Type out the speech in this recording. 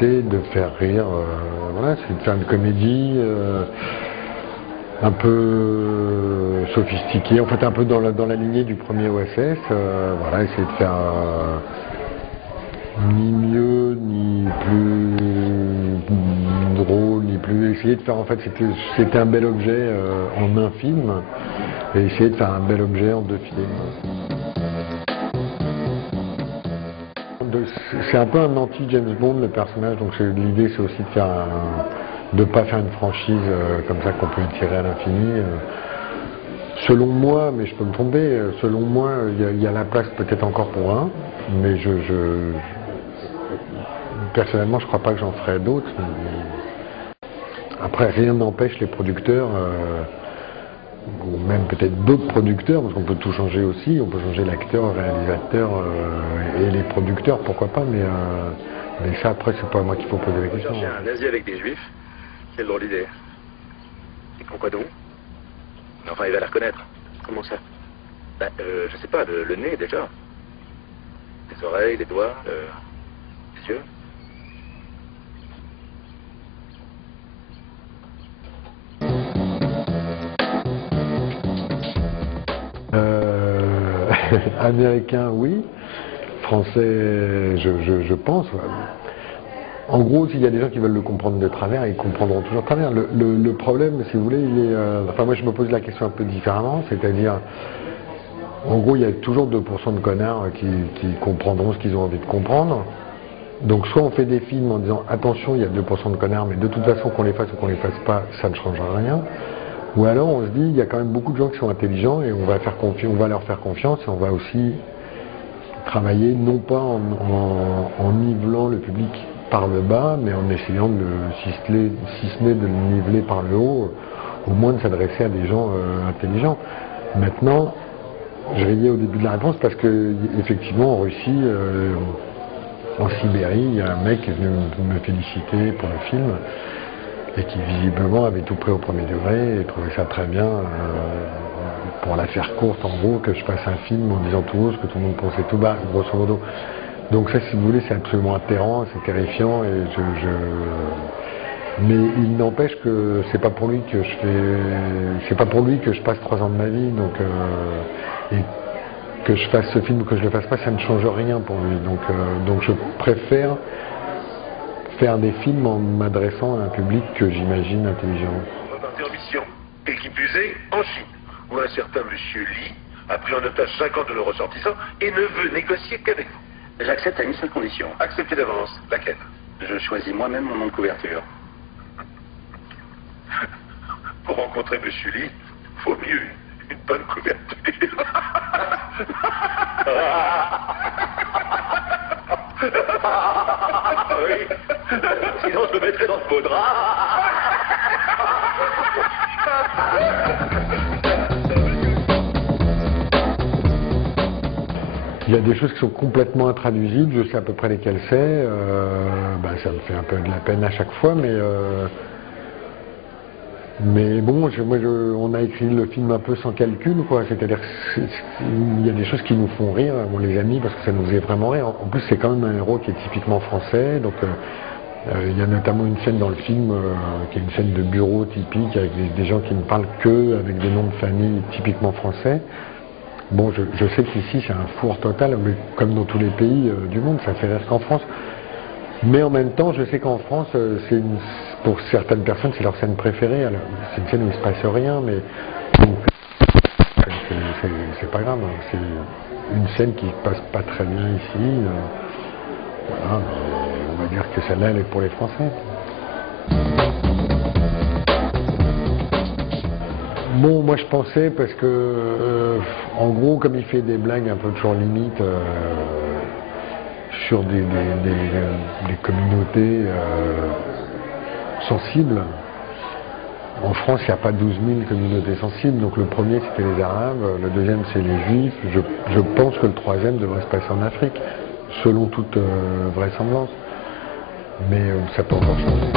capacité de faire rire. Voilà, c'est de faire une comédie un peu sophistiquée, en fait un peu dans la lignée du premier OSS. Voilà, essayer de faire ni mieux, ni plus drôle, ni plus. Essayer de faire, en fait, c'était un bel objet en un film, et essayer de faire un bel objet en deux films. C'est un peu un anti-James Bond, le personnage, donc l'idée c'est aussi de pas faire une franchise comme ça qu'on peut étirer à l'infini. Selon moi, mais je peux me tromper, selon moi il y a la place peut-être encore pour un, mais personnellement je crois pas que j'en ferai d'autres. Après rien n'empêche les producteurs, ou même peut-être d'autres producteurs, parce qu'on peut tout changer aussi, on peut changer l'acteur, le réalisateur et les producteurs, pourquoi pas, mais ça après c'est pas moi qu'il faut poser la question. Chercher un nazi avec des juifs, quelle drôle d'idée. Et pourquoi donc? Enfin, il va la reconnaître. Comment ça? Je sais pas, le nez déjà. Les oreilles, les doigts, les yeux. Américain, oui. Français, je pense. En gros, s'il y a des gens qui veulent le comprendre de travers, ils comprendront toujours de travers. Le problème, si vous voulez, il est... enfin, moi, je me pose la question un peu différemment, c'est-à-dire... En gros, il y a toujours 2% de connards qui comprendront ce qu'ils ont envie de comprendre. Donc, soit on fait des films en disant, attention, il y a 2% de connards, mais de toute façon, qu'on les fasse ou qu'on les fasse pas, ça ne changera rien. Ou alors on se dit, il y a quand même beaucoup de gens qui sont intelligents et on va leur faire confiance et on va aussi travailler non pas en nivelant le public par le bas, mais en essayant de si ce n'est de le niveler par le haut, au moins de s'adresser à des gens intelligents. Maintenant, je riais au début de la réponse parce que effectivement en Russie, en Sibérie, il y a un mec qui est venu me féliciter pour le film et qui visiblement avait tout pris au premier degré et trouvait ça très bien, pour la faire courte en gros, que je fasse un film en disant tout haut ce que tout le monde pensait tout bas, grosso modo. Donc ça, si vous voulez, c'est absolument atterrant, c'est terrifiant, et mais il n'empêche que c'est pas pour lui que c'est pas pour lui que je passe 3 ans de ma vie, donc et que je fasse ce film ou que je le fasse pas, ça ne change rien pour lui. Donc je préfère faire des films en m'adressant à un public que j'imagine intelligent. On va partir en mission, et qui plus est, en Chine, où un certain monsieur Lee a pris en otage 50 de nos ressortissants et ne veut négocier qu'avec vous. J'accepte à une seule condition. Acceptez d'avance. Laquelle? Je choisis moi-même mon nom de couverture. Pour rencontrer monsieur Lee, faut mieux une bonne couverture. Oui. Sinon, je me mettrais dans ce beau drap. Il y a des choses qui sont complètement intraduisibles, je sais à peu près lesquelles c'est, ça me fait un peu de la peine à chaque fois, mais bon, on a écrit le film un peu sans calcul, quoi. C'est-à-dire qu'il y a des choses qui nous font rire, on les a mis parce que ça nous faisait vraiment rire. En plus, c'est quand même un héros qui est typiquement français, donc il y a notamment une scène dans le film qui est une scène de bureau typique avec des gens qui ne parlent que avec des noms de famille typiquement français. Bon, je sais qu'ici c'est un four total, mais comme dans tous les pays du monde, ça fait rire qu'en France. Mais en même temps, je sais qu'en France, pour certaines personnes, c'est leur scène préférée. C'est une scène où il ne se passe rien, mais donc, c'est pas grave. C'est une scène qui passe pas très bien ici. Voilà, mais on va dire que celle-là, elle est pour les Français. Bon, moi je pensais parce que, en gros, comme il fait des blagues un peu toujours limite sur des communautés sensibles, en France il n'y a pas 12 000 communautés sensibles, donc le premier c'était les Arabes, le deuxième c'est les Juifs, je pense que le troisième devrait se passer en Afrique, selon toute vraisemblance, mais ça peut encore changer.